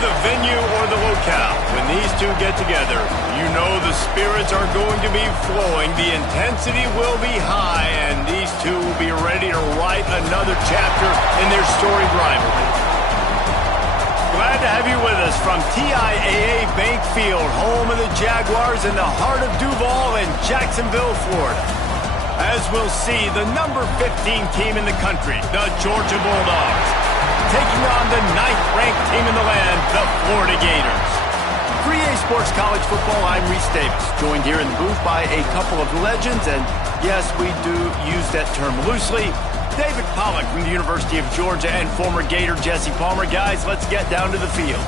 the venue or the locale, when these two get together, you know the spirits are going to be flowing, the intensity will be high, and these two will be ready to write another chapter in their storied rivalry. Glad to have you with us from TIAA Bank Field, home of the Jaguars in the heart of Duval in Jacksonville, Florida. As we'll see, the number 15 team in the country, the Georgia Bulldogs, taking on the 9th-ranked team in the land, the Florida Gators. For EA Sports College Football, I'm Reese Davis, joined here in the booth by a couple of legends, and yes, we do use that term loosely. David Pollack from the University of Georgia and former Gator Jesse Palmer. Guys, let's get down to the field.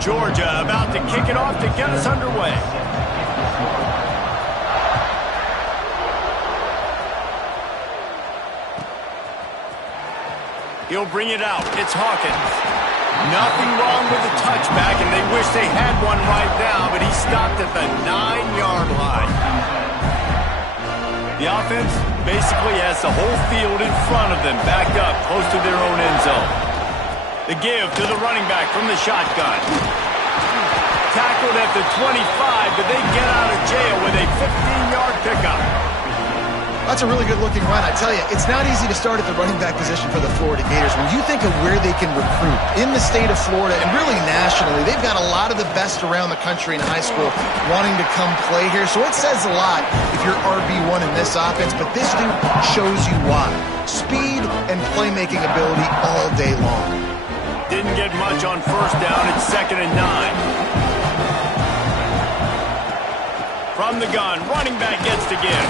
Georgia about to kick it off to get us underway. He'll bring it out. It's Hawkins. Nothing wrong with the touchback, and they wish they had one right now, but he stopped at the 9-yard line. The offense basically has the whole field in front of them, backed up close to their own end zone. The give to the running back from the shotgun. Tackled at the 25, but they get out of jail with a 15-yard pickup. That's a really good-looking run. I tell you, it's not easy to start at the running back position for the Florida Gators. When you think of where they can recruit in the state of Florida and really nationally, they've got a lot of the best around the country in high school wanting to come play here. So it says a lot if you're RB1 in this offense, but this dude shows you why. Speed and playmaking ability all day long. Didn't get much on first down. It's 2nd and 9. From the gun, running back gets the give.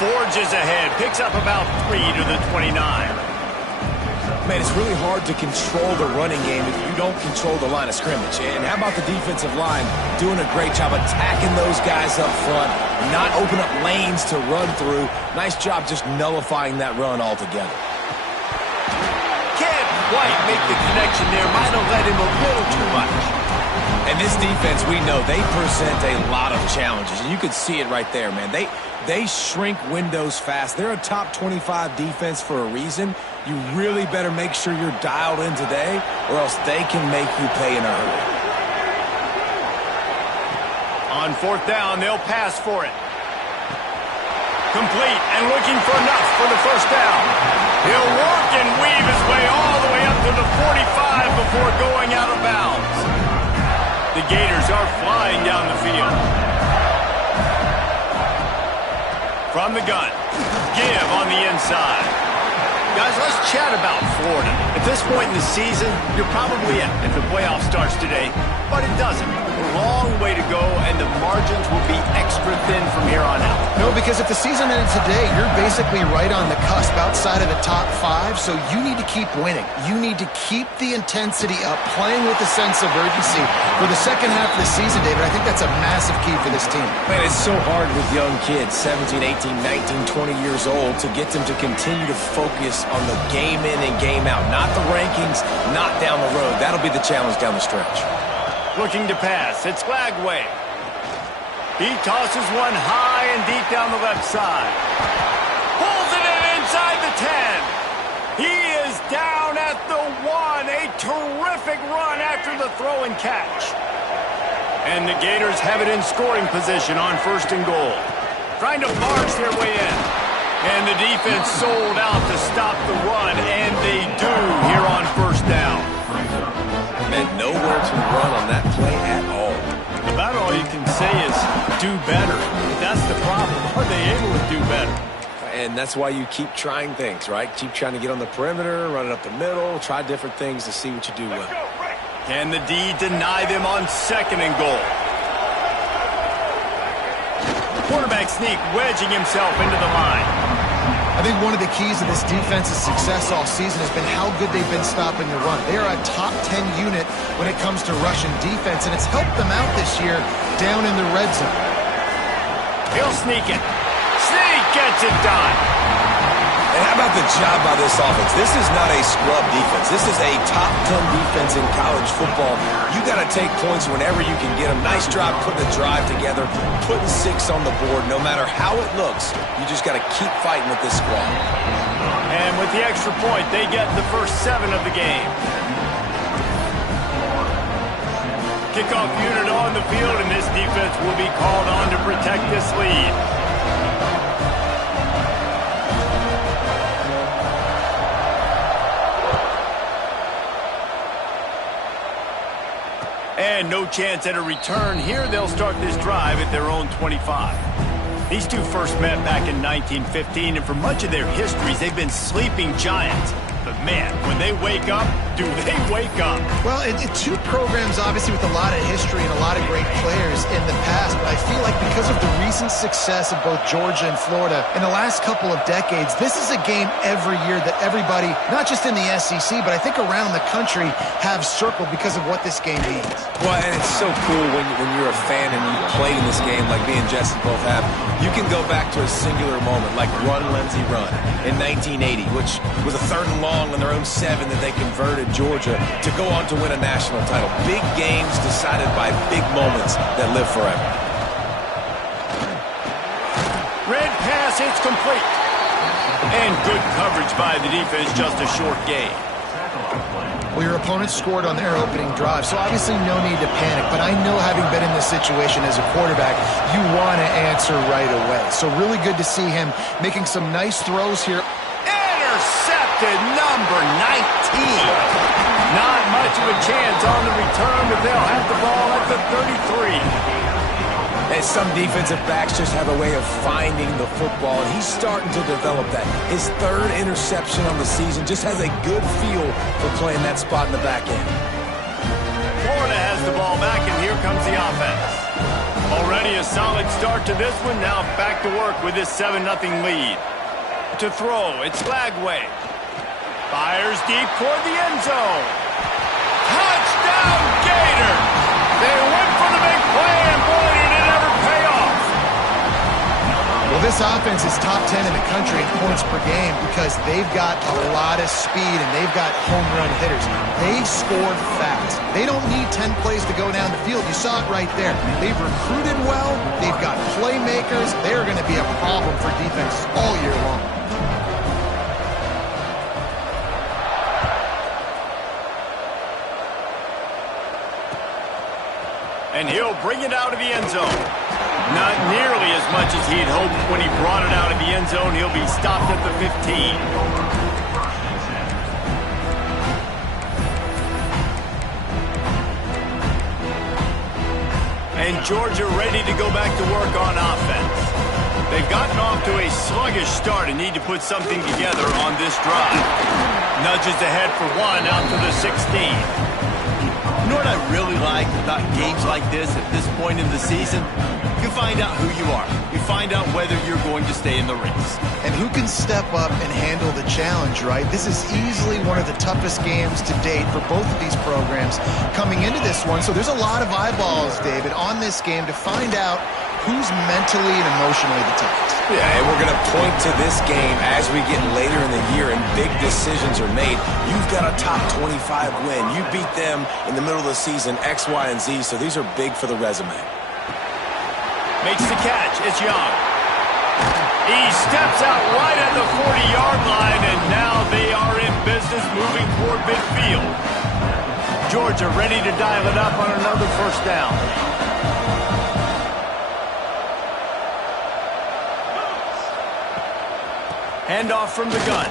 Forges ahead, picks up about 3 to the 29. Man, it's really hard to control the running game if you don't control the line of scrimmage. And how about the defensive line doing a great job attacking those guys up front, not open up lanes to run through. Nice job just nullifying that run altogether. Can't quite make the connection there. Might have let him a little too much. And this defense, we know, they present a lot of challenges. And you could see it right there, man. They shrink windows fast. They're a top 25 defense for a reason. You really better make sure you're dialed in today, or else they can make you pay in a hurry. On 4th down, they'll pass for it. Complete and looking for enough for the first down. He'll work and weave his way all the way up to the 45 before going out of bounds. The Gators are flying down the field. From the gun, give on the inside. Guys, let's chat about Florida. At this point in the season, you're probably in if the playoff starts today, but it doesn't. A long way to go, and the margins will be extra thin from here on out. No, because if the season ended today, you're basically right on the cusp outside of the top 5, so you need to keep winning. You need to keep the intensity up, playing with a sense of urgency for the second half of the season, David. I think that's a massive key for this team. Man, it's so hard with young kids, 17, 18, 19, 20 years old, to get them to continue to focus on the game in and game out, not the rankings, not down the road. That'll be the challenge down the stretch. Looking to pass. It's Glagway. He tosses one high and deep down the left side. Pulls it in inside the 10. He is down at the 1. A terrific run after the throw and catch. And the Gators have it in scoring position on 1st and goal. Trying to barge their way in. And the defense sold out to stop the run, and they do here on 1st down. And nowhere to run on that play at all. About all you can say is do better. That's the problem. Are they able to do better? And that's why you keep trying things, right? Keep trying to get on the perimeter, run it up the middle, try different things to see what you do well. Can the D deny them on 2nd and goal? Quarterback sneak, wedging himself into the line. I think one of the keys of this defense's success all season has been how good they've been stopping the run. They are a top 10 unit when it comes to rushing defense, and it's helped them out this year down in the red zone. He'll sneak it. Sneak gets it done. And how about the job by this offense? This is not a scrub defense. This is a top 10 defense in college football. You got to take points whenever you can get them. Nice job putting the drive together, putting 6 on the board. No matter how it looks, you just got to keep fighting with this squad. And with the extra point, they get the first 7 of the game. Kickoff unit on the field, and this defense will be called on to protect this lead. And no chance at a return here. They'll start this drive at their own 25. These two first met back in 1915, and for much of their histories, they've been sleeping giants. But man, when they wake up, do they wake up? Well, two programs obviously with a lot of history and a lot of great players in the past, but I feel like because of the recent success of both Georgia and Florida in the last couple of decades, this is a game every year that everybody, not just in the SEC, but I think around the country, have circled because of what this game means. Well, and it's so cool when you're a fan and you played in this game like me and Jesse both have. You can go back to a singular moment like Run, Lindsey, Run in 1980, which was a 3rd and long on their own 7 that they converted Georgia to go on to win a national title. Big games decided by big moments that live forever. Red pass, it's complete. And good coverage by the defense, just a short gain. Well, your opponent scored on their opening drive, so obviously no need to panic. But I know, having been in this situation as a quarterback, you want to answer right away. So really good to see him making some nice throws here. Intercepted, number 19. Not much of a chance on the return, but they'll have the ball at the 33. And some defensive backs just have a way of finding the football, and he's starting to develop that. His 3rd interception on the season, just has a good feel for playing that spot in the back end. Florida has the ball back, and here comes the offense. Already a solid start to this one. Now back to work with this 7-0 lead. To throw, it's Lagway. Fires deep toward the end zone. Touchdown, Gators! They went for the big play, and boy, did it ever pay off. Well, this offense is top 10 in the country in points per game because they've got a lot of speed and they've got home run hitters. They score fast. They don't need 10 plays to go down the field. You saw it right there. They've recruited well. They've got playmakers. They're going to be a problem for defense all year long. And he'll bring it out of the end zone. Not nearly as much as he'd hoped when he brought it out of the end zone. He'll be stopped at the 15. And Georgia ready to go back to work on offense. They've gotten off to a sluggish start and need to put something together on this drive. Nudges ahead for 1 out to the 16. You know what I really like about games like this at this point in the season? You find out who you are. You find out whether you're going to stay in the race. And who can step up and handle the challenge, right? This is easily one of the toughest games to date for both of these programs coming into this one. So there's a lot of eyeballs, David, on this game to find out who's mentally and emotionally the toughest. Yeah, and we're going to point to this game as we get later in the year and big decisions are made. You've got a top 25 win. You beat them in the middle of the season, X, Y, and Z, so these are big for the resume. Makes the catch. It's Young. He steps out right at the 40-yard line, and now they are in business moving toward midfield. Georgia ready to dial it up on another first down. Handoff from the gun.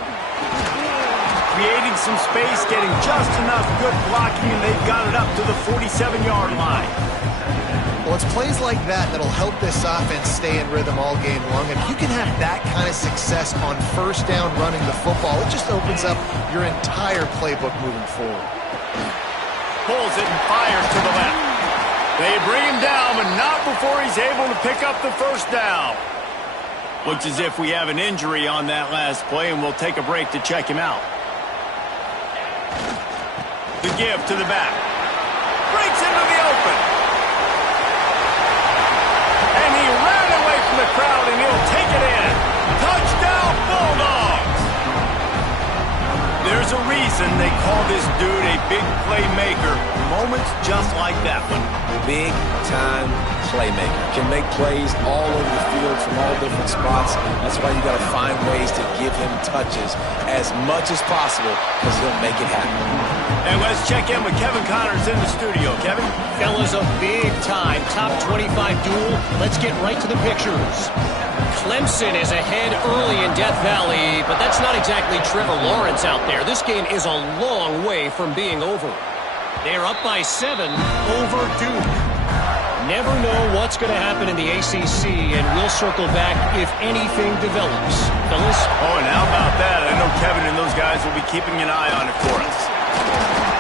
Creating some space, getting just enough good blocking, and they've got it up to the 47-yard line. Well, it's plays like that that'll help this offense stay in rhythm all game long. If you can have that kind of success on first down running the football, it just opens up your entire playbook moving forward. Pulls it and fires to the left. They bring him down, but not before he's able to pick up the first down. Looks as if we have an injury on that last play, and we'll take a break to check him out. The give to the back. Breaks into the open. And he ran away from the crowd, and he'll take it in. Touchdown, Bulldogs! There's a reason they call this dude a big playmaker. Moments just like that one. Big-time playmaker. Can make plays all over the field from all different spots. That's why you got to find ways to give him touches as much as possible because he'll make it happen. And let's check in with Kevin Connors in the studio. Kevin? Fellas, a big-time top 25 duel. Let's get right to the pictures. Clemson is ahead early in Death Valley, but that's not exactly Trevor Lawrence out there. This game is a long way from being over. They're up by 7 over Duke. Never know what's going to happen in the ACC, and we'll circle back if anything develops. Fellas? Oh, and how about that? I know Kevin and those guys will be keeping an eye on it for us.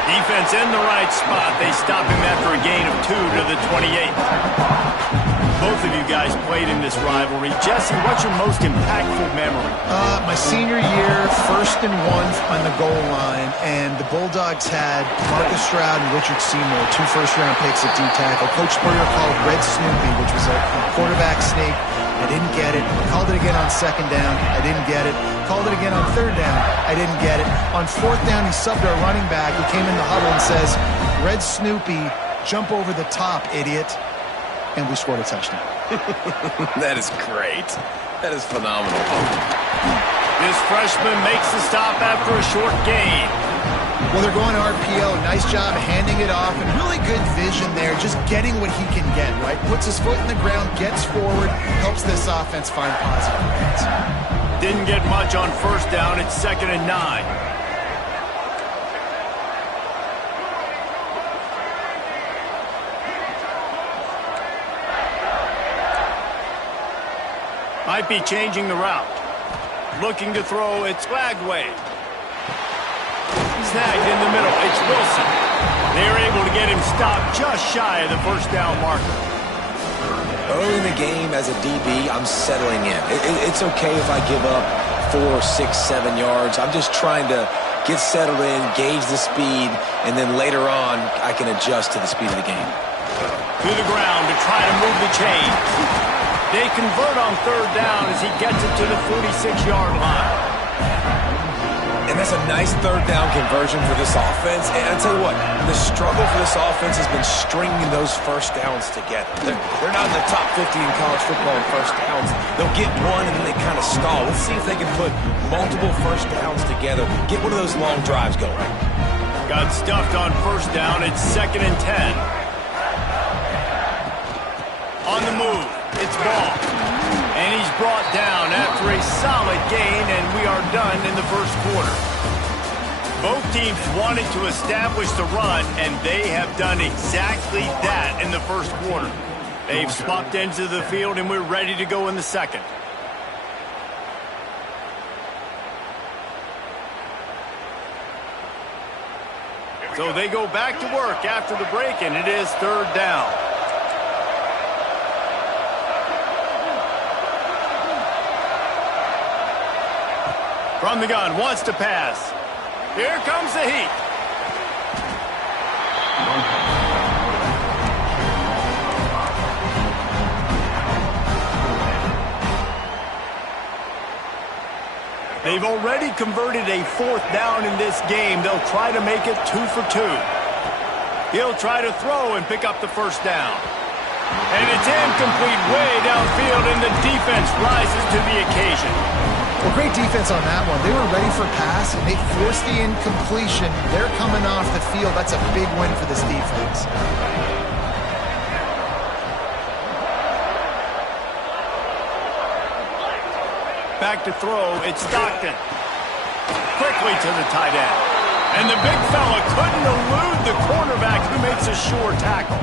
Defense in the right spot. They stop him after a gain of 2 to the 28. Both of you guys played in this rivalry. Jesse, what's your most impactful memory? My senior year, 1st and 1 on the goal line, and the Bulldogs had Marcus Stroud and Richard Seymour, 2 first-round picks at D-tackle. Coach Spurrier called Red Snoopy, which was a quarterback snake. I didn't get it. Called it again on 2nd down. I didn't get it. Called it again on 3rd down. I didn't get it. On 4th down, he subbed our running back who came in the huddle and says, Red Snoopy, jump over the top, idiot. And we scored a touchdown. That is great. That is phenomenal. This freshman makes the stop after a short gain. Well, they're going to RPO. Nice job handing it off, and really good vision there, just getting what he can get, right? Puts his foot in the ground, gets forward, helps this offense find positive points. Didn't get much on 1st down. It's 2nd and 9. Might be changing the route. Looking to throw, it's Flagway. Snagged in the middle, it's Wilson. They're able to get him stopped just shy of the 1st down marker. Early in the game as a DB, I'm settling in. It's okay if I give up 4, 6, 7 yards. I'm just trying to get settled in, gauge the speed, and then later on, I can adjust to the speed of the game. To the ground to try to move the chains. They convert on 3rd down as he gets it to the 46-yard line. And that's a nice 3rd down conversion for this offense. And I'll tell you what, the struggle for this offense has been stringing those 1st downs together. They're not in the top 50 in college football in 1st downs. They'll get one and then they kind of stall. Let's see if they can put multiple 1st downs together. Get one of those long drives going. Got stuffed on 1st down. It's 2nd and 10. On the move. It's Ball. And he's brought down after a solid gain, and we are done in the 1st quarter. Both teams wanted to establish the run, and they have done exactly that in the 1st quarter. They've swapped ends of the field, and we're ready to go in the 2nd. So they go back to work after the break, and it is 3rd down. From the gun, wants to pass. Here comes the heat. They've already converted a 4th down in this game. They'll try to make it 2 for 2. He'll try to throw and pick up the 1st down. And it's incomplete way downfield, and the defense rises to the occasion. Well, great defense on that one. They were ready for pass, and they forced the incompletion. They're coming off the field. That's a big win for this defense. Back to throw, it's Stockton. Quickly to the tight end. And the big fella couldn't elude the cornerback who makes a sure tackle.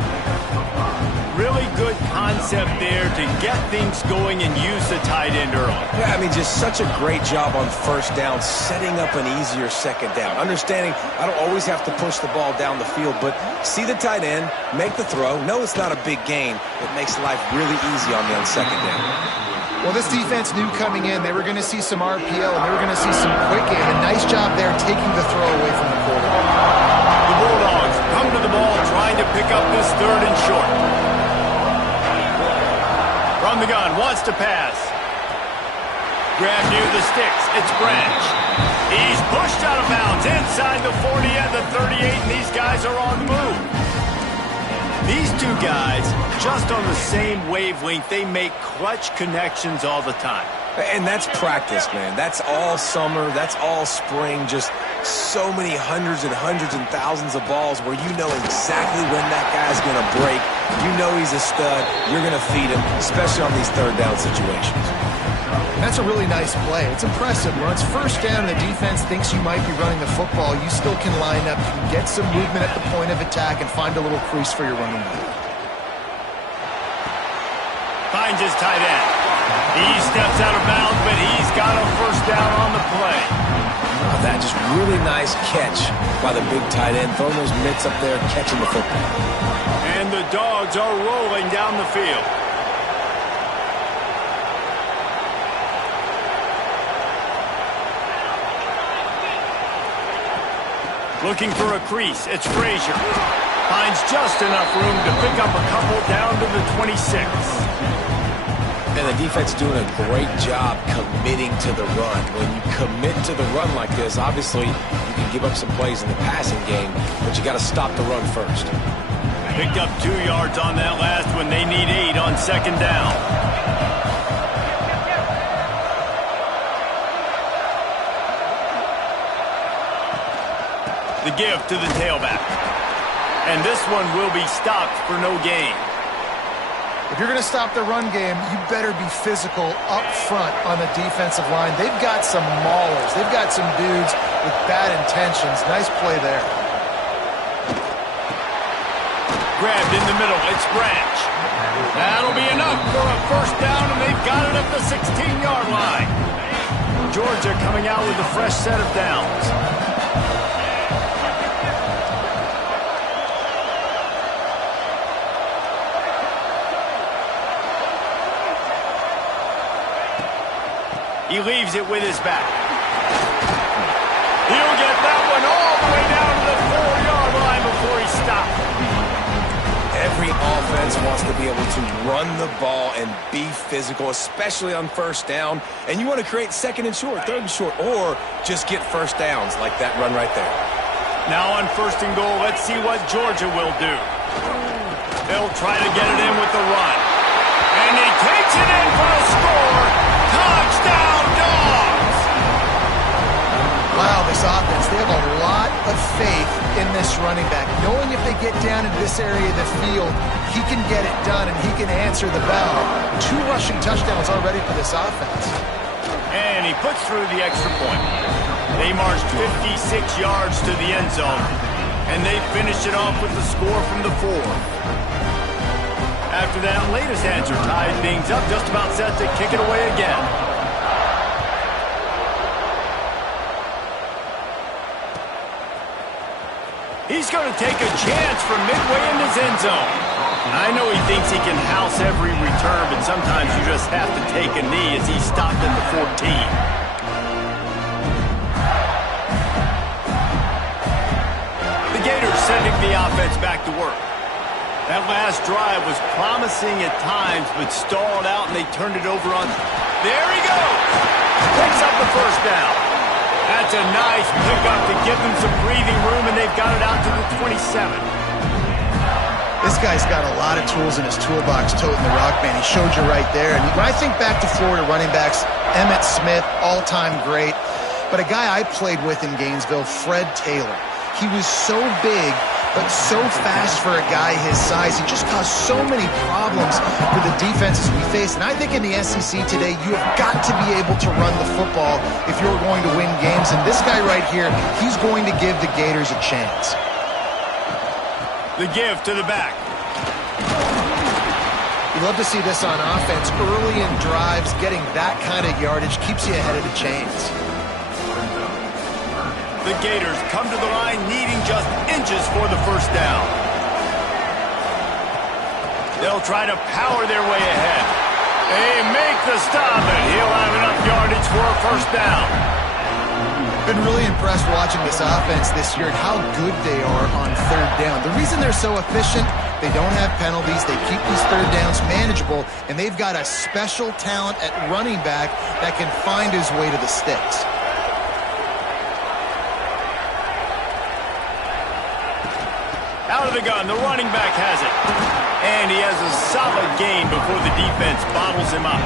Really good concept there to get things going and use the tight end early. Yeah, I mean, just such a great job on 1st down, setting up an easier 2nd down. Understanding I don't always have to push the ball down the field, but see the tight end, make the throw. No, it's not a big gain. It makes life really easy on me on 2nd down. Well, this defense knew coming in they were going to see some RPO, and they were going to see some quick game. A nice job there taking the throw away from the quarterback. The Bulldogs come to the ball trying to pick up this 3rd and short. From the gun, wants to pass. Grab near the sticks, it's Branch. He's pushed out of bounds inside the 40 at the 38, and these guys are on the move. These two guys, just on the same wavelength, they make clutch connections all the time. And that's practice, man. That's all summer. That's all spring. Just so many hundreds and thousands of balls where you know exactly when that guy's going to break. You know he's a stud. You're going to feed him, especially on these third down situations. That's a really nice play. It's impressive. When it's first down and the defense thinks you might be running the football, you still can line up, you can get some movement at the point of attack, and find a little crease for your running back. Finds his tight end. He steps out of bounds, but he's got a first down on the play. That just really nice catch by the big tight end, throwing those mitts up there, catching the football. And the Dogs are rolling down the field. Looking for a crease, it's Frazier. Finds just enough room to pick up a couple down to the 26. And the defense doing a great job committing to the run. When you commit to the run like this, obviously you can give up some plays in the passing game, but you got to stop the run first. Picked up 2 yards on that last one. They need 8 on second down. The give to the tailback. And this one will be stopped for no gain. If you're going to stop the run game, you better be physical up front on the defensive line. They've got some maulers. They've got some dudes with bad intentions. Nice play there. Grabbed in the middle. It's Branch. That'll be enough for a first down, and they've got it at the 16-yard line. Georgia coming out with a fresh set of downs. He leaves it with his back. He'll get that one all the way down to the 4-yard line before he stopped. Every offense wants to be able to run the ball and be physical, especially on first down. And you want to create second and short, third and short, or just get first downs like that run right there. Now on first and goal, let's see what Georgia will do. They'll try to get it in with the run. And he takes it in for the score. Touchdown, Dogs! Wow, this offense, they have a lot of faith in this running back. Knowing if they get down into this area of the field, he can get it done and he can answer the bell. 2 rushing touchdowns already for this offense. And he puts through the extra point. They marched 56 yards to the end zone, and they finished it off with the score from the 4. After that latest answer tied things up, just about set to kick it away again. He's going to take a chance from midway in his end zone. I know he thinks he can house every return, but sometimes you just have to take a knee as he stopped at the 14. The Gators sending the offense back to work. That last drive was promising at times, but stalled out, and they turned it over on. There he goes! Picks up the first down. That's a nice pickup to give them some breathing room, and they've got it out to the 27. This guy's got a lot of tools in his toolbox, toting the rock, man. He showed you right there. And when I think back to Florida running backs, Emmitt Smith, all-time great. But a guy I played with in Gainesville, Fred Taylor. He was so big, but so fast for a guy his size. He just caused so many problems for the defenses we face. And I think in the SEC today, you have got to be able to run the football if you're going to win games. And this guy right here, he's going to give the Gators a chance. The give to the back. You love to see this on offense. Early in drives, getting that kind of yardage keeps you ahead of the chains. The Gators come to the line needing just inches for the first down. They'll try to power their way ahead. They make the stop, and he'll have enough yardage for a first down. Been really impressed watching this offense this year and how good they are on third down. The reason they're so efficient, they don't have penalties. They keep these third downs manageable, and they've got a special talent at running back that can find his way to the sticks. Out of the gun, the running back has it. And he has a solid gain before the defense bottles him up.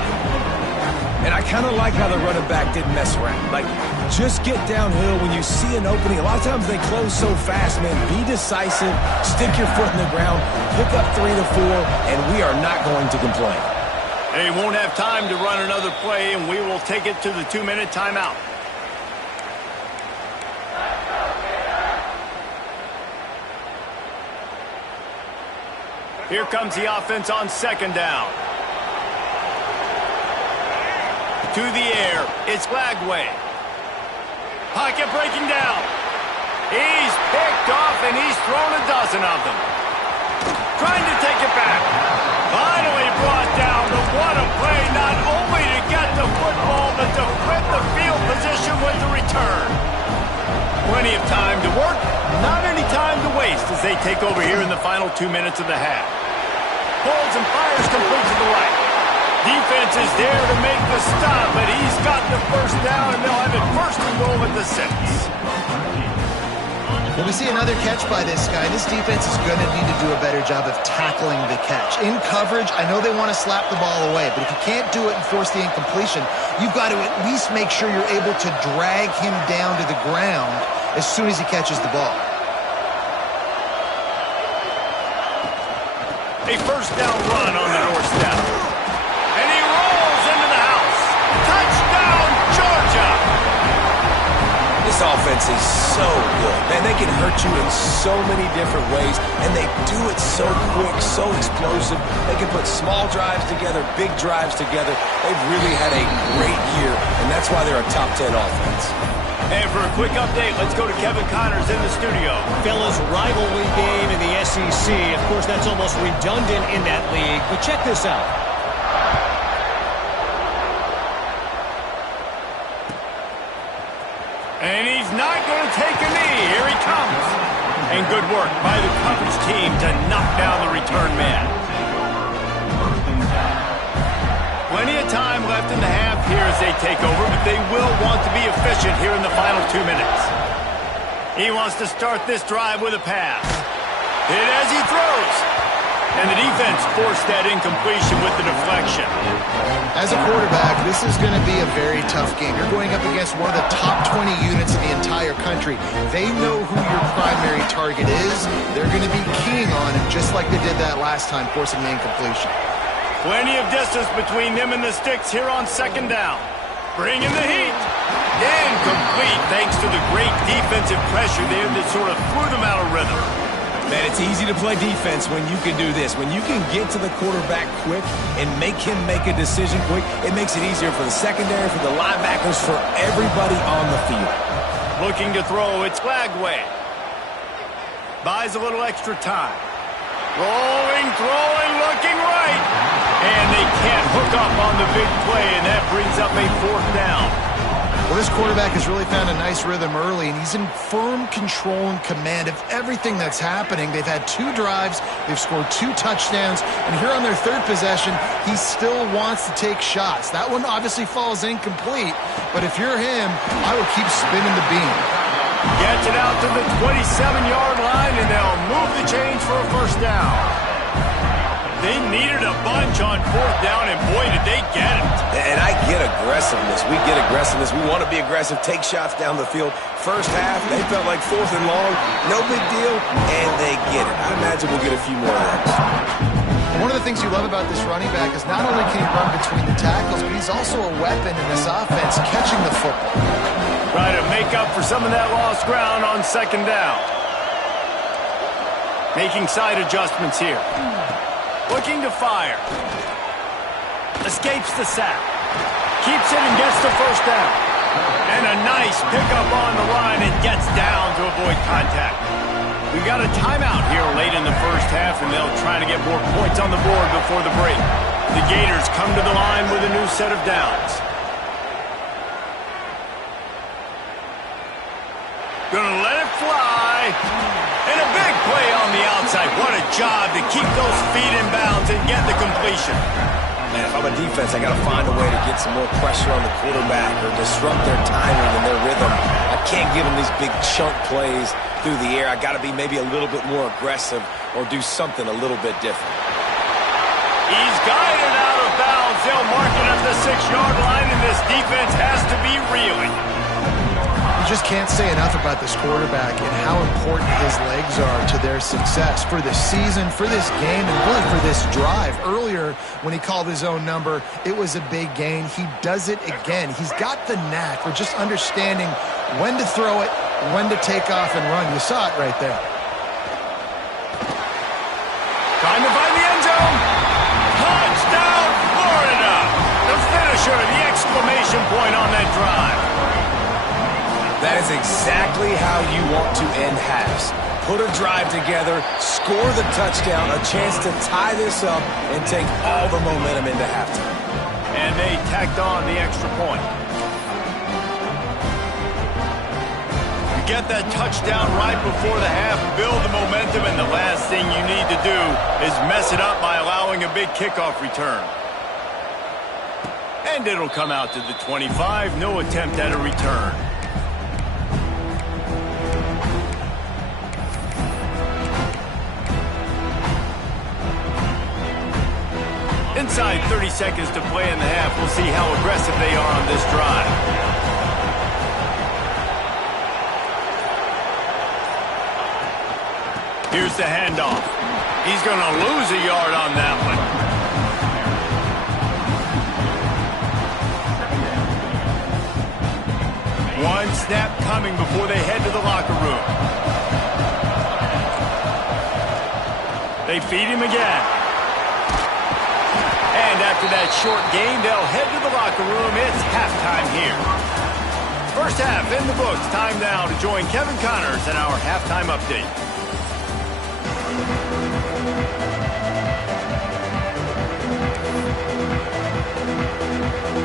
And I kind of like how the running back didn't mess around. Like, just get downhill when you see an opening. A lot of times they close so fast, man. Be decisive, stick your foot in the ground, pick up 3 to 4, and we are not going to complain. They won't have time to run another play, and we will take it to the 2-minute timeout. Here comes the offense on second down. To the air, it's Lagway. Pocket breaking down. He's picked off, and he's thrown a dozen of them. Trying to take it back. Finally brought down, but what a play, not only to get the football, but to flip the field position with the return. Plenty of time to work, not any time to waste as they take over here in the final 2 minutes of the half. Pulls and fires complete to the right. Defense is there to make the stop, but he's got the first down, and they'll have it first and goal at the 6. Well, we see another catch by this guy. This defense is going to need to do a better job of tackling the catch. In coverage, I know they want to slap the ball away, but if you can't do it and force the incompletion, you've got to at least make sure you're able to drag him down to the ground as soon as he catches the ball. A first down run on the doorstep. And he rolls into the house. Touchdown, Georgia! This offense is so good. Man, they can hurt you in so many different ways, and they do it so quick, so explosive. They can put small drives together, big drives together. They've really had a great year, and that's why they're a top 10 offense. And for a quick update, let's go to Kevin Connors in the studio. Fellas, rivalry game in the SEC. Of course, that's almost redundant in that league, but check this out. And he's not going to take a knee. Here he comes. And good work by the coverage team to knock down the return man. Plenty of time left in the half here as they take over, but they will want to be efficient here in the final 2 minutes. He wants to start this drive with a pass. Hit as he throws. And the defense forced that incompletion with the deflection. As a quarterback, this is going to be a very tough game. You're going up against one of the top 20 units in the entire country. They know who your primary target is. They're going to be keying on him, just like they did that last time, forcing the incompletion. Plenty of distance between them and the sticks here on second down. Bringing the heat. Incomplete thanks to the great defensive pressure there that sort of threw them out of rhythm. Man, it's easy to play defense when you can do this. When you can get to the quarterback quick and make him make a decision quick, it makes it easier for the secondary, for the linebackers, for everybody on the field. Looking to throw, it's Lagway. Buys a little extra time. Rolling, throwing, looking right. And they can't hook up on the big play, and that brings up a fourth down. Well, this quarterback has really found a nice rhythm early, and he's in firm control and command of everything that's happening. They've had 2 drives, they've scored 2 touchdowns, and here on their 3rd possession, he still wants to take shots. That one obviously falls incomplete, but if you're him, I would keep spinning the beam. Gets it out to the 27-yard line, and they'll move the chains for a first down. They needed a bunch on 4th down, and boy, did they get it. And I get aggressiveness. We get aggressiveness. We want to be aggressive, take shots down the field. First half, they felt like 4th and long. No big deal, and they get it. I imagine we'll get a few more of those. One of the things you love about this running back is not only can he run between the tackles, but he's also a weapon in this offense, catching the football. Try to make up for some of that lost ground on second down. Making side adjustments here. Looking to fire. Escapes the sack. Keeps it and gets the first down. And a nice pickup on the line and gets down to avoid contact. We've got a timeout here late in the first half, and they'll try to get more points on the board before the break. The Gators come to the line with a new set of downs. Gonna let it fly. And a big play on the outside. What a job to keep those feet in bounds and get the completion. Man, if I'm a defense, I got to find a way to get some more pressure on the quarterback or disrupt their timing and their rhythm. I can't give them these big chunk plays through the air. I got to be maybe a little bit more aggressive or do something a little bit different. He's guided out of bounds. They'll mark it at the 6-yard line, and this defense has to be reeling. You just can't say enough about this quarterback and how important his legs are to their success for this season, for this game, and really for this drive. Earlier, when he called his own number, it was a big gain. He does it again. He's got the knack for just understanding when to throw it, when to take off and run. You saw it right there. Trying to find the end zone. Touchdown, Florida. The finisher, the exclamation point on that drive. That is exactly how you want to end halves. Put a drive together, score the touchdown, a chance to tie this up, and take all the momentum into halftime. And they tacked on the extra point. You get that touchdown right before the half, build the momentum, and the last thing you need to do is mess it up by allowing a big kickoff return. And it'll come out to the 25, no attempt at a return. Inside 30 seconds to play in the half. We'll see how aggressive they are on this drive. Here's the handoff. He's going to lose a yard on that one. One snap coming before they head to the locker room. They feed him again. And after that short gain, they'll head to the locker room. It's halftime here. First half in the books. Time now to join Kevin Connors in our halftime update.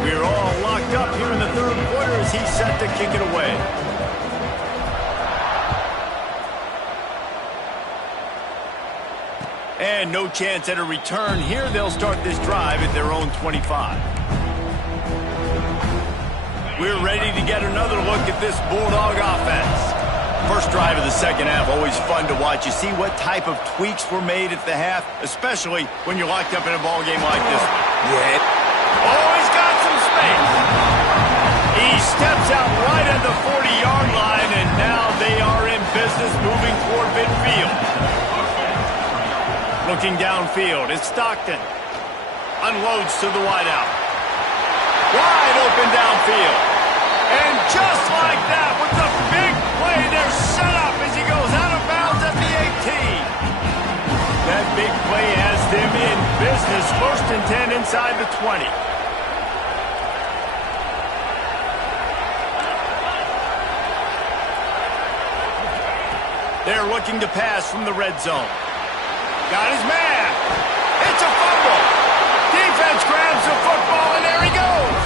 We're all locked up here in the third quarter as he's set to kick it away. And no chance at a return here. They'll start this drive at their own 25. We're ready to get another look at this Bulldog offense. First drive of the second half, always fun to watch. You see what type of tweaks were made at the half, especially when you're locked up in a ball game like this one. Yeah. Oh, he's got some space. He steps out right at the 40-yard line, and now they are in business moving toward midfield. Looking downfield, it's Stockton. Unloads to the wideout. Wide open downfield. And just like that, with the big play, they're set up as he goes out of bounds at the 18. That big play has them in business. First and 10 inside the 20. They're looking to pass from the red zone. Got his man. It's a fumble. Defense grabs the football, and there he goes.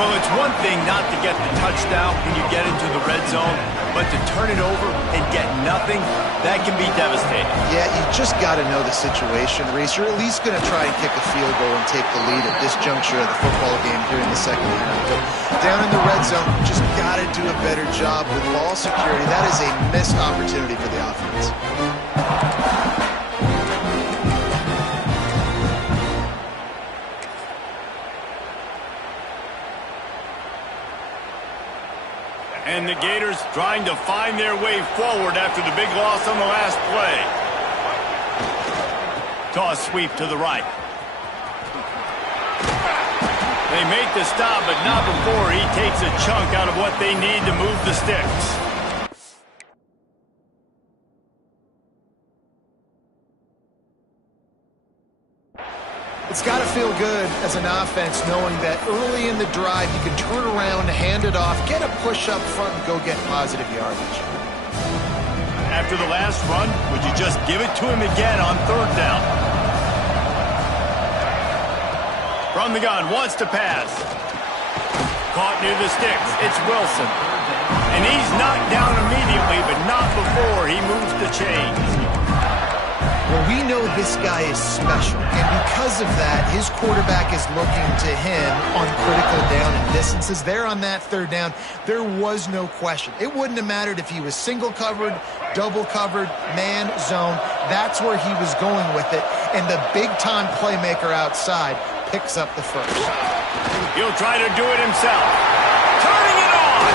Well, it's one thing not to get the touchdown when you get into the red zone, but to turn it over and get nothing, that can be devastating. Yeah, you just got to know the situation, Reese. You're at least going to try and kick a field goal and take the lead at this juncture of the football game here in the second half. But down in the red zone, just got to do a better job with ball security. That is a missed opportunity for the offense. And the Gators trying to find their way forward after the big loss on the last play. Toss sweep to the right. They make the stop, but not before he takes a chunk out of what they need to move the sticks. It's got to feel good as an offense knowing that early in the drive you can turn around, hand it off, get a push up front, and go get positive yardage. After the last run, would you just give it to him again on third down? From the gun, wants to pass. Caught near the sticks. It's Wilson. And he's knocked down immediately, but not before he moves the chains. Well, we know this guy is special, and because of that, his quarterback is looking to him on critical down and distances. There on that third down, there was no question. It wouldn't have mattered if he was single covered, double covered, man, zone. That's where he was going with it, and the big-time playmaker outside picks up the first. He'll try to do it himself. Turning it on!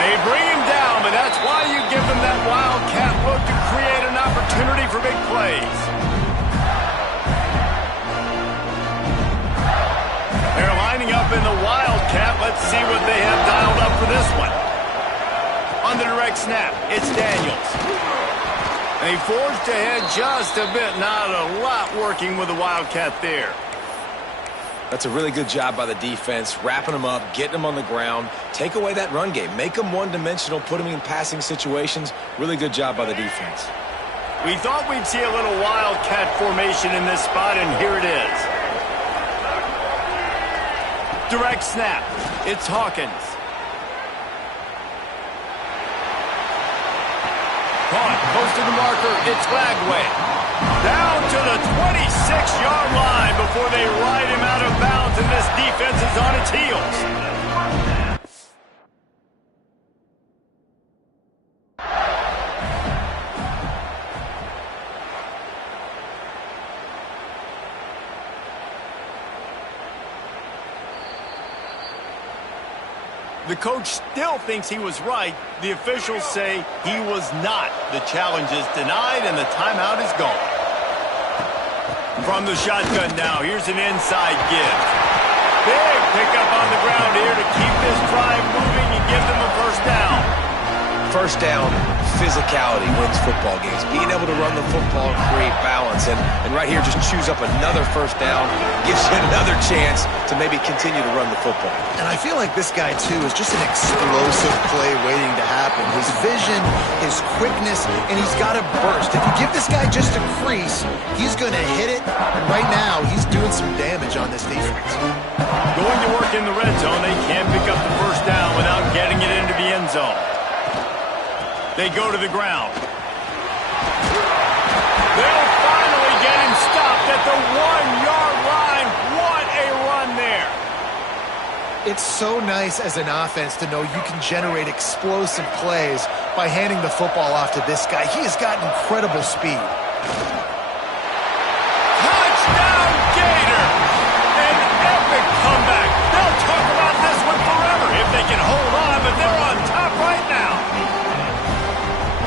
They bring him down, but that's why you give them that wildcat look to create an opportunity for big plays. They're lining up in the wildcat. Let's see what they have dialed up for this one. On the direct snap, it's Daniels. And he forged ahead just a bit. Not a lot working with the wildcat there. That's a really good job by the defense, wrapping them up, getting them on the ground, take away that run game, make them one-dimensional, put them in passing situations. Really good job by the defense. We thought we'd see a little wildcat formation in this spot, and here it is. Direct snap. It's Hawkins. Caught, close to the marker, it's Lagway. Down to the 26-yard line before they ride him out of bounds, and this defense is on its heels. The coach still thinks he was right. The officials say he was not. The challenge is denied, and the timeout is gone. From the shotgun now, here's an inside give. Big pickup on the ground here to keep this drive moving and give them a first down. First down, physicality wins football games. Being able to run the football and create balance. And right here, just choose up another first down. Gives you another chance to maybe continue to run the football. And I feel like this guy, too, is just an explosive play waiting to happen. His vision, his quickness, and he's got a burst. If you give this guy just a crease, he's going to hit it. And right now, he's doing some damage on this defense. Going to work in the red zone. They can't pick up the first down without getting it into the end zone. They go to the ground. They'll finally get him stopped at the 1-yard line. What a run there. It's so nice as an offense to know you can generate explosive plays by handing the football off to this guy. He has got incredible speed. Touchdown, Gator! An epic comeback. They'll talk about this one forever if they can hold on, but they're on top right now.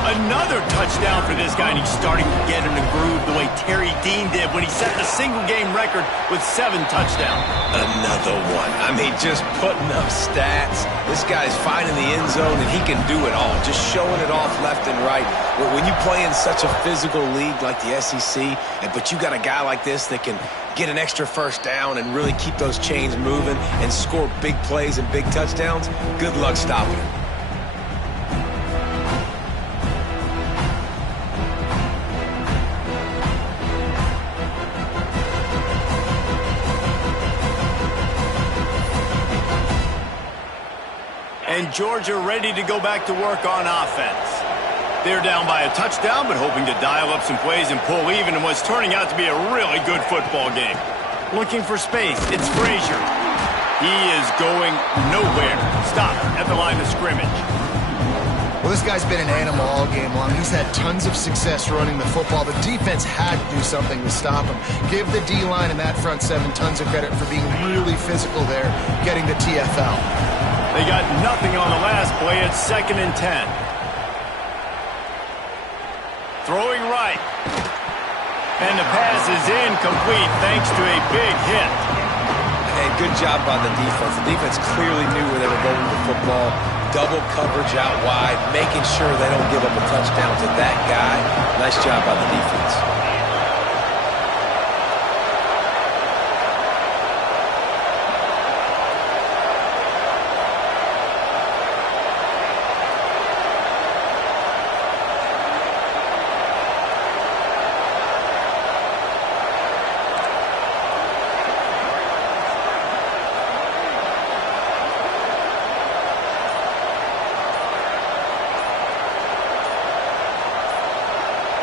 Another touchdown for this guy, and he's starting to get in a groove the way Terry Dean did when he set the single-game record with 7 touchdowns. Another one. I mean, just putting up stats. This guy's finding the end zone, and he can do it all, just showing it off left and right. When you play in such a physical league like the SEC, but you got a guy like this that can get an extra first down and really keep those chains moving and score big plays and big touchdowns, good luck stopping him. And Georgia ready to go back to work on offense. They're down by a touchdown, but hoping to dial up some plays and pull even in what's turning out to be a really good football game. Looking for space, it's Frazier. He is going nowhere. Stop at the line of scrimmage. Well, this guy's been an animal all game long. He's had tons of success running the football. The defense had to do something to stop him. Give the D-line and that front 7 tons of credit for being really physical there, getting the TFL. They got nothing on the last play. It's 2nd and 10. Throwing right. And the pass is incomplete thanks to a big hit. And good job by the defense. The defense clearly knew where they were going with the football. Double coverage out wide, making sure they don't give up a touchdown to that guy. Nice job by the defense.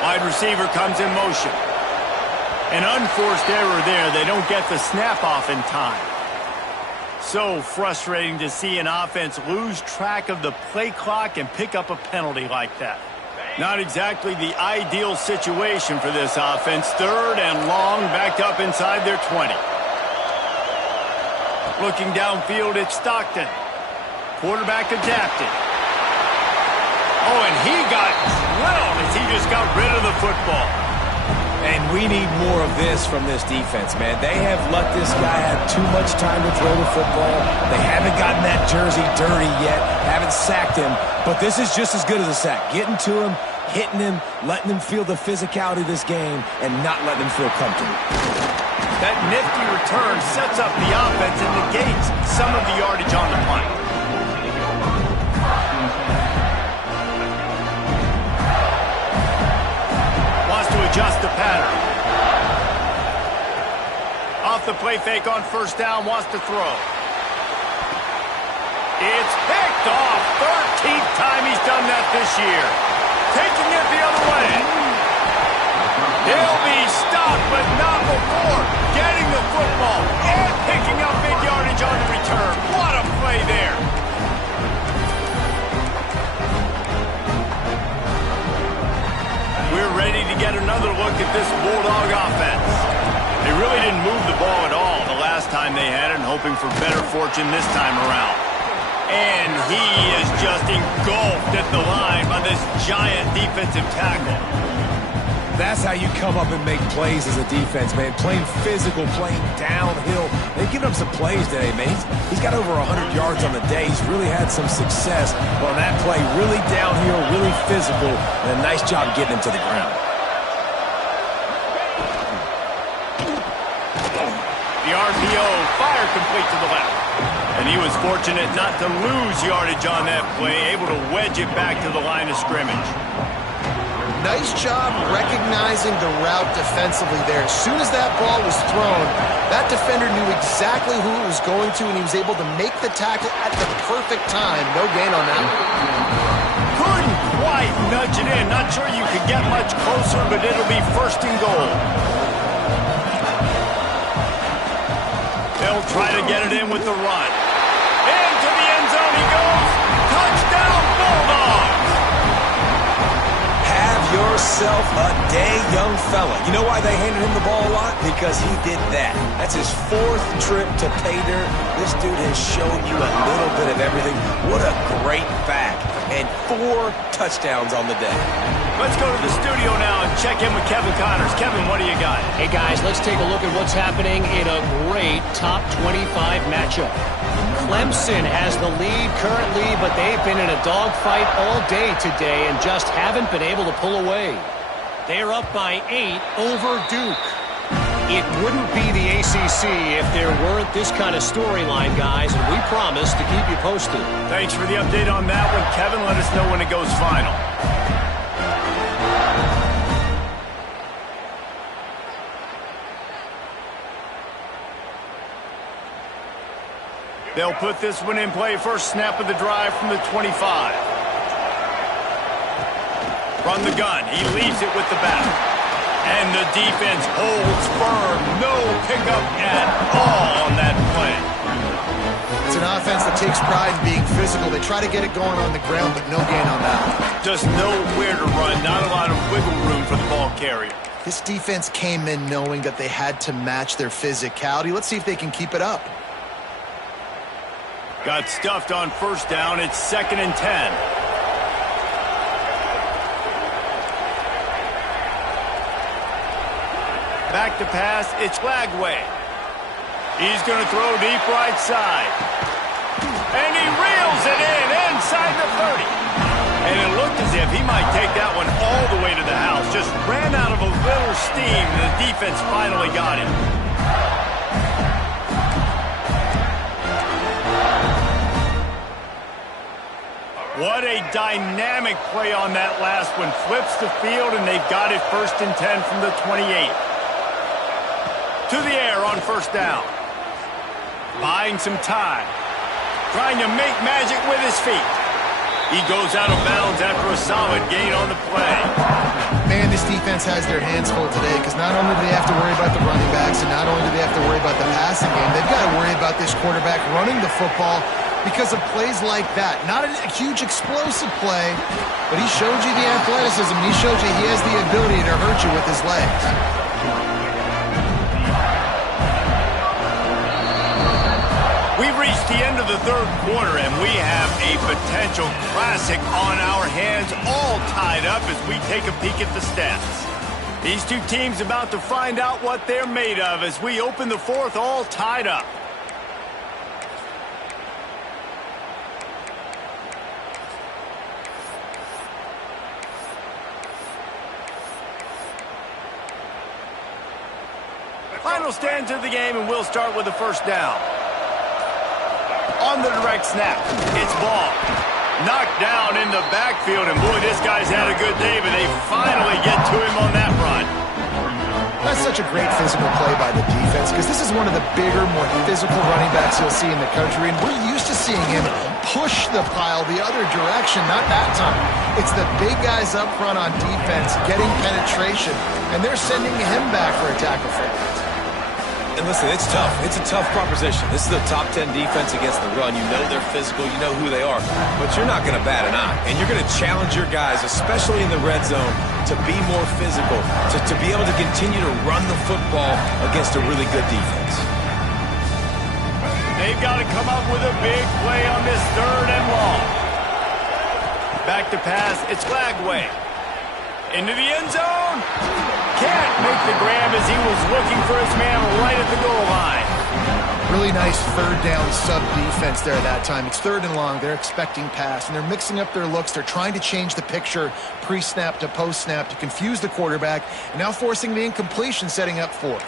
Wide receiver comes in motion. An unforced error there. They don't get the snap off in time. So frustrating to see an offense lose track of the play clock and pick up a penalty like that. Not exactly the ideal situation for this offense. 3rd and long, backed up inside their 20. Looking downfield, it's Stockton. Quarterback adapted. Oh, and he got drilled as he just got rid of the football. And we need more of this from this defense, man. They have let this guy have too much time to throw the football. They haven't gotten that jersey dirty yet, haven't sacked him. But this is just as good as a sack. Getting to him, hitting him, letting him feel the physicality of this game, and not letting him feel comfortable. That nifty return sets up the offense and negates some of the yardage on the punt. Wants to adjust the pattern. Off the play fake on 1st down, wants to throw. It's picked off. 13th time he's done that this year. Taking it the other way. He'll be stopped, but not before getting the football and picking up big yardage on the return. What a play there. We're ready to get another look at this Bulldog offense. They really didn't move the ball at all the last time they had it, and hoping for better fortune this time around. And he is just engulfed at the line by this giant defensive tackle. That's how you come up and make plays as a defense, man. Playing physical, playing downhill. They've given up some plays today, man. He's got over 100 yards on the day. He's really had some success on that play. Really downhill, really physical, and a nice job getting him to the ground. The RPO, fire complete to the left. And he was fortunate not to lose yardage on that play, able to wedge it back to the line of scrimmage. Nice job recognizing the route defensively there. As soon as that ball was thrown, that defender knew exactly who it was going to, and he was able to make the tackle at the perfect time. No gain on that one. Couldn't quite nudge it in. Not sure you could get much closer, but it'll be 1st and goal. They'll try to get it in with the run. Into the end zone he goes. Touchdown, Bulldogs! Have yourself a day, young fella. You know why they handed him the ball a lot? Because he did that. That's his 4th trip to pay dirt. This dude has shown you a little bit of everything. What a great back. And 4 touchdowns on the day. Let's go to the studio now and check in with Kevin Connors. Kevin, what do you got? Hey, guys, let's take a look at what's happening in a great top 25 matchup. Clemson has the lead currently, but they've been in a dogfight all day today and just haven't been able to pull away. They're up by 8 over Duke. It wouldn't be the ACC if there weren't this kind of storyline, guys, and we promise to keep you posted. Thanks for the update on that one, Kevin. Let us know when it goes final. They'll put this one in play. First snap of the drive from the 25. From the gun, he leaves it with the back. And the defense holds firm. No pickup at all on that play. It's an offense that takes pride in being physical. They try to get it going on the ground, but no gain on that one. Just nowhere to run. Not a lot of wiggle room for the ball carrier. This defense came in knowing that they had to match their physicality. Let's see if they can keep it up. Got stuffed on 1st down. It's 2nd and 10. Back to pass. It's Lagway. He's going to throw deep right side. And he reels it in inside the 30. And it looked as if he might take that one all the way to the house. Just ran out of a little steam, and the defense finally got him. What a dynamic play on that last one. Flips the field, and they've got it 1st and 10 from the 28. To the air on 1st down. Buying some time. Trying to make magic with his feet. He goes out of bounds after a solid gain on the play. Man, this defense defense has their hands full today because not only do they have to worry about the running backs and not only do they have to worry about the passing game, they've got to worry about this quarterback running the football because of plays like that. Not a huge explosive play, but he showed you the athleticism. He showed you he has the ability to hurt you with his legs. We've reached the end of the third quarter, and we have a potential classic on our hands, all tied up as we take a peek at the stats. These two teams about to find out what they're made of as we open the fourth, all tied up. Final stands of the game, and we'll start with the first down. On the direct snap, it's ball. Knocked down in the backfield, and boy, this guy's had a good day, but they finally get to him on that run. That's such a great physical play by the defense because this is one of the bigger, more physical running backs you'll see in the country, and we're used to seeing him push the pile the other direction, not that time. It's the big guys up front on defense getting penetration, and they're sending him back for a tackle for loss. And listen, it's tough. It's a tough proposition. This is a top 10 defense against the run. You know they're physical. You know who they are. But you're not going to bat an eye. And you're going to challenge your guys, especially in the red zone, to be more physical, to be able to continue to run the football against a really good defense. They've got to come up with a big play on this third and long. Back to pass. It's Lagway. Into the end zone. Can't make the grab as he was looking for his man right at the goal line. Really nice third down sub defense there that time. It's third and long. They're expecting pass, and they're mixing up their looks. They're trying to change the picture pre-snap to post-snap to confuse the quarterback, and now forcing the incompletion, setting up fourth.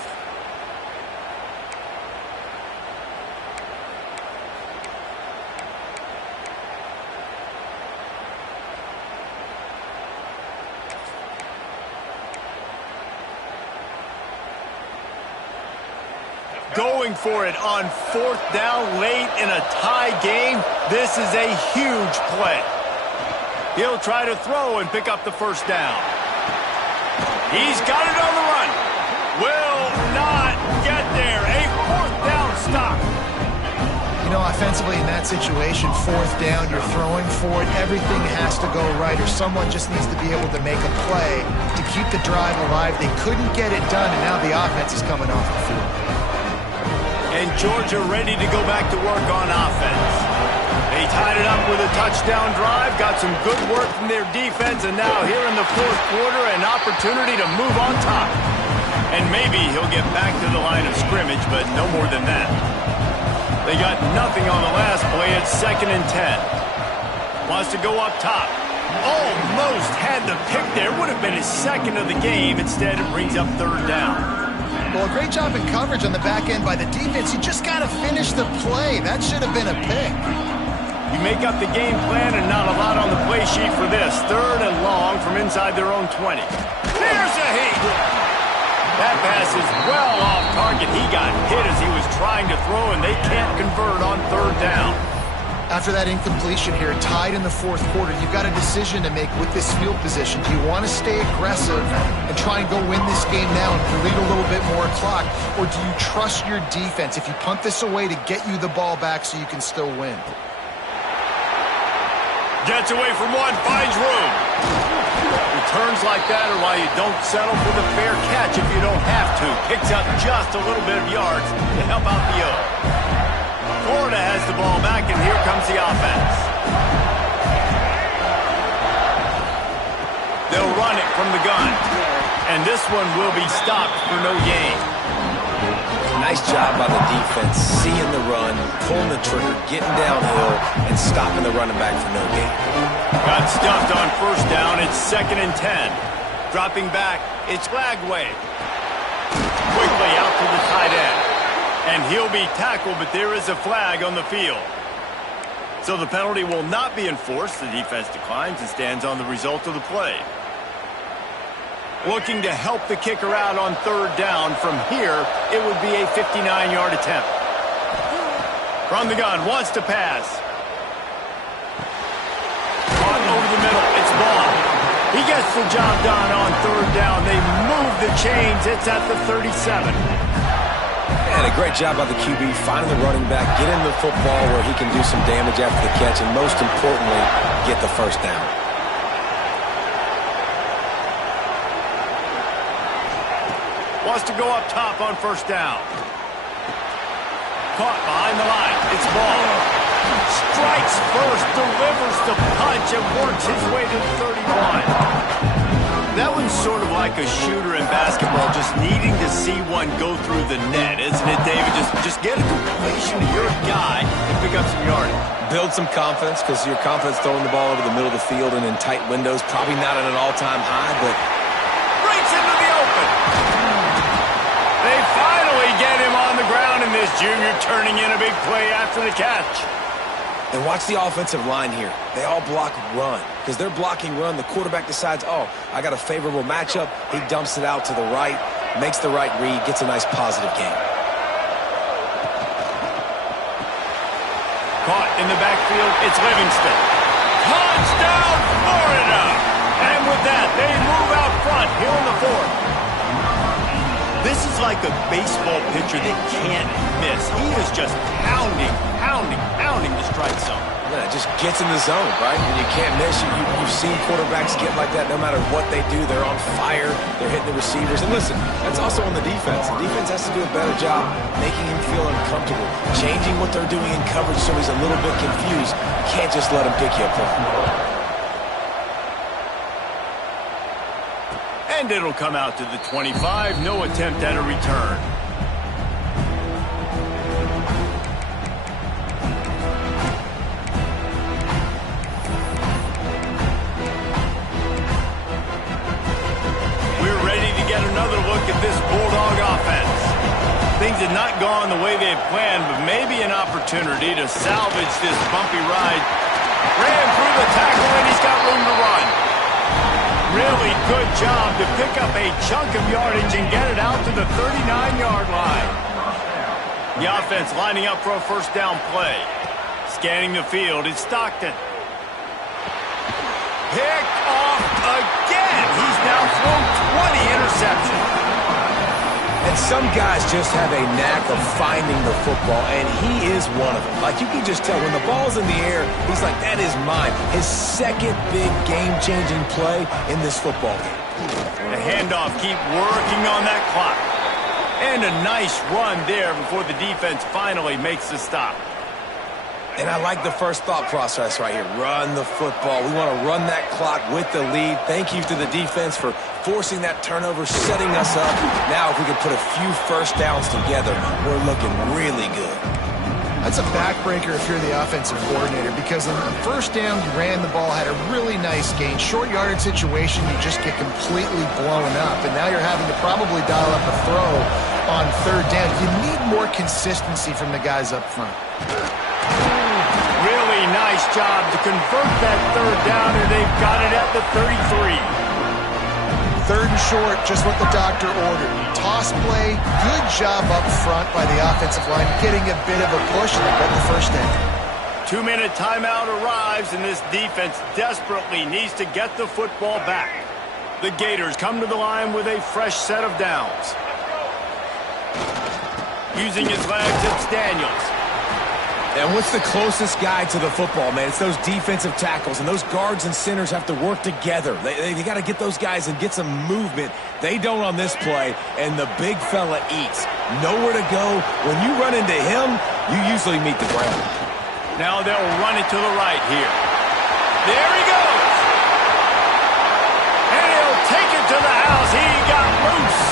Going for it on fourth down late in a tie game. This is a huge play. He'll try to throw and pick up the first down. He's got it on the run. Will not get there. A fourth down stop. You know, offensively in that situation, fourth down, you're throwing for it. Everything has to go right, or someone just needs to be able to make a play to keep the drive alive. They couldn't get it done, and now the offense is coming off the field. And Georgia ready to go back to work on offense. They tied it up with a touchdown drive, got some good work from their defense, and now here in the fourth quarter, an opportunity to move on top. And maybe he'll get back to the line of scrimmage, but no more than that. They got nothing on the last play. It's 2nd and 10. Wants to go up top. Almost had the pick there. Would have been his second of the game. Instead, it brings up third down. Well, a great job in coverage on the back end by the defense. You just got to finish the play. That should have been a pick. You make up the game plan and not a lot on the play sheet for this. Third and long from inside their own 20. There's a hit. That pass is well off target. He got hit as he was trying to throw, and they can't convert on third down. After that incompletion here, tied in the fourth quarter, you've got a decision to make with this field position. Do you want to stay aggressive and try and go win this game now and bleed a little bit more clock? Or do you trust your defense if you punt this away to get you the ball back so you can still win? Gets away from one, finds room. Returns like that are why you don't settle for the fair catch if you don't have to. Picks up just a little bit of yards to help out the O. Florida has the ball back, and here comes the offense. They'll run it from the gun, and this one will be stopped for no gain. Nice job by the defense, seeing the run, pulling the trigger, getting downhill, and stopping the running back for no gain. Got stuffed on first down. It's 2nd and 10. Dropping back, it's Lagway. Quickly out to the tight end. And he'll be tackled, but there is a flag on the field. So the penalty will not be enforced. The defense declines and stands on the result of the play. Looking to help the kicker out on third down. From here, it would be a 59-yard attempt. From the gun, wants to pass. Caught over the middle, it's Ball. He gets the job done on third down. They move the chains. It's at the 37. And a great job by the QB finding the running back, get him the football where he can do some damage after the catch, and most importantly, get the first down. Wants to go up top on first down. Caught behind the line. It's ball. Strikes first, delivers the punch, and works his way to the 31. That one's sort of like a shooter in basketball, just needing to see one go through the net, isn't it, David? Just get a completion to your guy and pick up some yardage. Build some confidence, because your confidence throwing the ball over the middle of the field and in tight windows, probably not at an all-time high, but breaks into the open. They finally get him on the ground, and this junior turning in a big play after the catch. And watch the offensive line here. They all block run. Because they're blocking run, the quarterback decides, oh, I got a favorable matchup. He dumps it out to the right, makes the right read, gets a nice positive gain. Caught in the backfield, it's Livingston. Touchdown, Florida! And with that, they move out front here in the fourth. This is like a baseball pitcher that can't miss. He is just pounding the strike zone. Yeah, it just gets in the zone, right? And you can't miss. You've seen quarterbacks get like that no matter what they do. They're on fire. They're hitting the receivers. And listen, that's also on the defense. The defense has to do a better job making him feel uncomfortable, changing what they're doing in coverage so he's a little bit confused. You can't just let him pick you apart. And it'll come out to the 25. No attempt at a return. We're ready to get another look at this Bulldog offense. Things had not gone the way they had planned, but maybe an opportunity to salvage this bumpy ride. Ran through the tackle, and he's got room to run. Really good job to pick up a chunk of yardage and get it out to the 39-yard line. The offense lining up for a first down play. Scanning the field, it's Stockton. Picked off again. He's now thrown 20 interceptions. And some guys just have a knack of finding the football, and he is one of them. Like, you can just tell when the ball's in the air, he's like, that is mine. His second big game-changing play in this football game. The handoff, keep working on that clock. And a nice run there before the defense finally makes the stop. And I like the first thought process right here. Run the football. We want to run that clock with the lead. Thank you to the defense for forcing that turnover, setting us up. Now, if we can put a few first downs together, we're looking really good. That's a backbreaker if you're the offensive coordinator, because on first down, you ran the ball, had a really nice gain. Short yardage situation, you just get completely blown up, and now you're having to probably dial up a throw on third down. You need more consistency from the guys up front. Really nice job to convert that third down, and they've got it at the 33. Third and short, just what the doctor ordered. Toss play, good job up front by the offensive line, getting a bit of a push, and they got the first down. 2-minute timeout arrives, and this defense desperately needs to get the football back. The Gators come to the line with a fresh set of downs. Using his legs, it's Daniels. And what's the closest guy to the football, man? It's those defensive tackles, and those guards and centers have to work together. They got to get those guys and get some movement. They don't on this play, and the big fella eats. Nowhere to go. When you run into him, you usually meet the ground. Now they'll run it to the right here. There he goes. And he'll take it to the house. He got loose.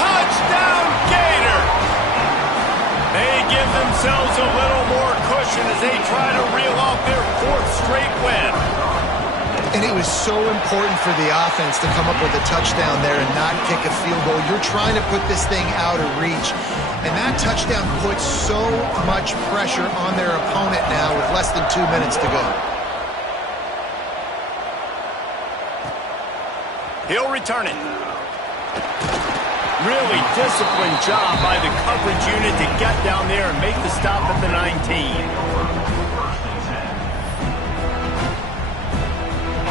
Touchdown, Gator. They give themselves a little more cushion as they try to reel off their fourth straight win. And it was so important for the offense to come up with a touchdown there and not kick a field goal. You're trying to put this thing out of reach. And that touchdown puts so much pressure on their opponent now with less than 2 minutes to go. He'll return it. Really disciplined job by the coverage unit to get down there and make the stop at the 19.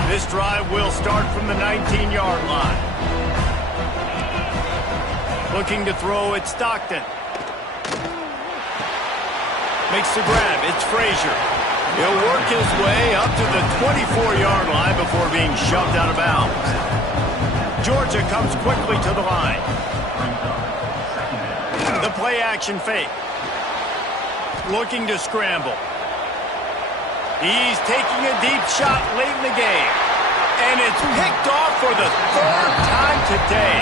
This drive will start from the 19-yard line. Looking to throw, it's Stockton. Makes the grab, it's Frazier. He'll work his way up to the 24-yard line before being shoved out of bounds. Georgia comes quickly to the line. The play action fake. Looking to scramble. He's taking a deep shot late in the game. And it's picked off for the third time today.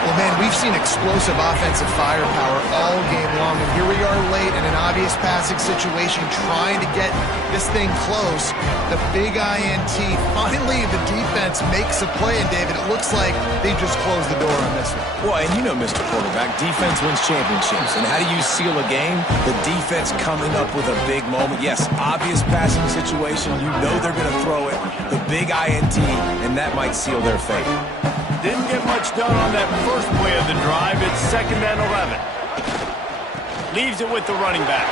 Well, man, we've seen explosive offensive firepower all game long, and here we are late in an obvious passing situation trying to get this thing close. The big INT, finally the defense makes a play, and David, it looks like they just closed the door on this one. Well, and you know, Mr. Quarterback, defense wins championships. And how do you seal a game? The defense coming up with a big moment. Yes, obvious passing situation. You know they're going to throw it. The big INT, and that might seal their fate. Didn't get much done on that first play of the drive. It's 2nd and 11. Leaves it with the running back.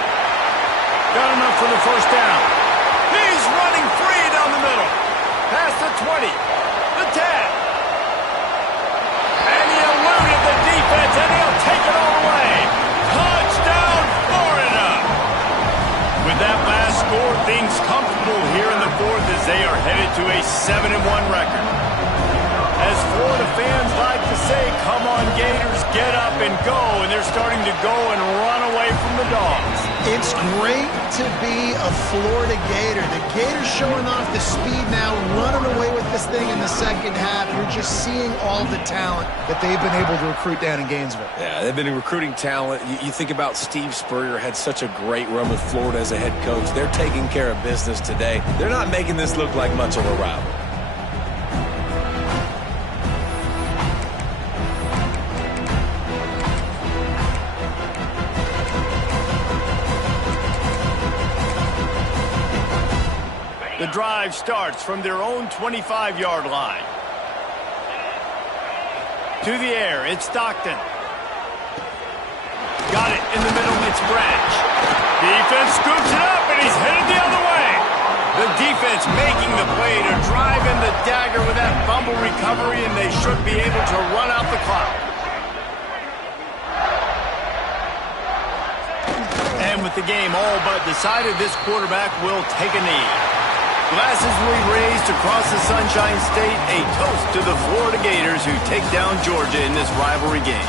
Got enough for the first down. He's running free down the middle. Past the 20. The 10. And he eluded the defense, and he'll take it all the way. Touchdown, Florida. With that last score, things comfortable here in the 4th as they are headed to a 7-1 record. As Florida fans like to say, come on Gators, get up and go, and they're starting to go and run away from the Dogs. It's great to be a Florida Gator. The Gators showing off the speed now, running away with this thing in the second half. You're just seeing all the talent that they've been able to recruit down in Gainesville. Yeah, they've been recruiting talent. You think about Steve Spurrier, had such a great run with Florida as a head coach. They're taking care of business today. They're not making this look like much of a rival. The drive starts from their own 25-yard line. To the air, it's Stockton. Got it in the middle, it's Branch. Defense scoops it up, and he's headed the other way. The defense making the play to drive in the dagger with that fumble recovery, and they should be able to run out the clock. And with the game all but decided, this quarterback will take a knee. Glasses will be raised across the Sunshine State, a toast to the Florida Gators who take down Georgia in this rivalry game.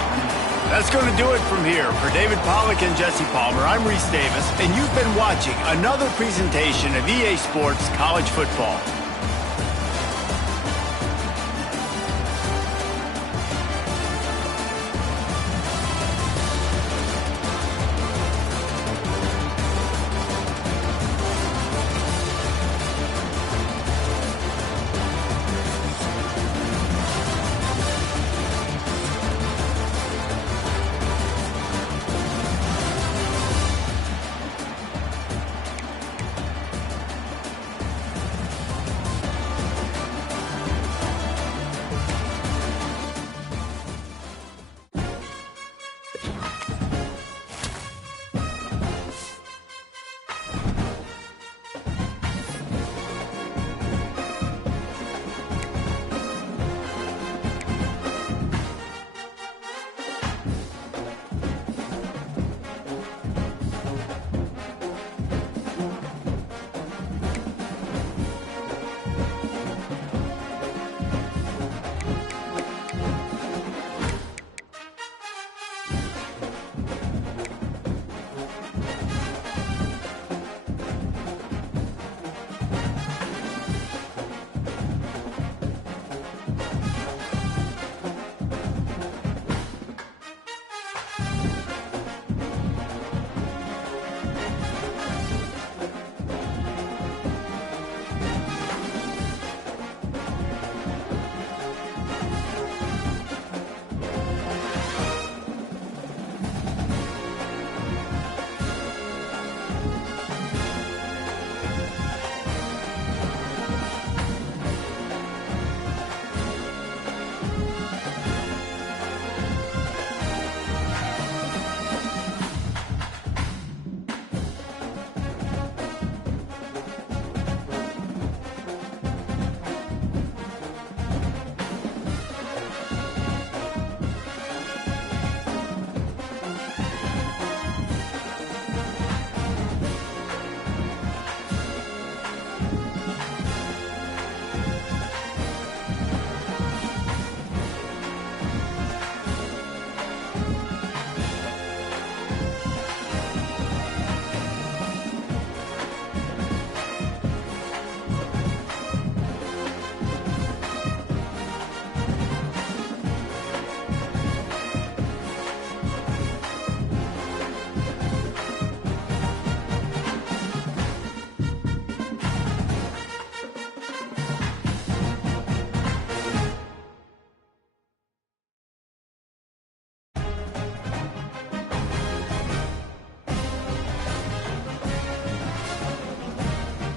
That's going to do it from here. For David Pollack and Jesse Palmer, I'm Reese Davis, and you've been watching another presentation of EA Sports College Football.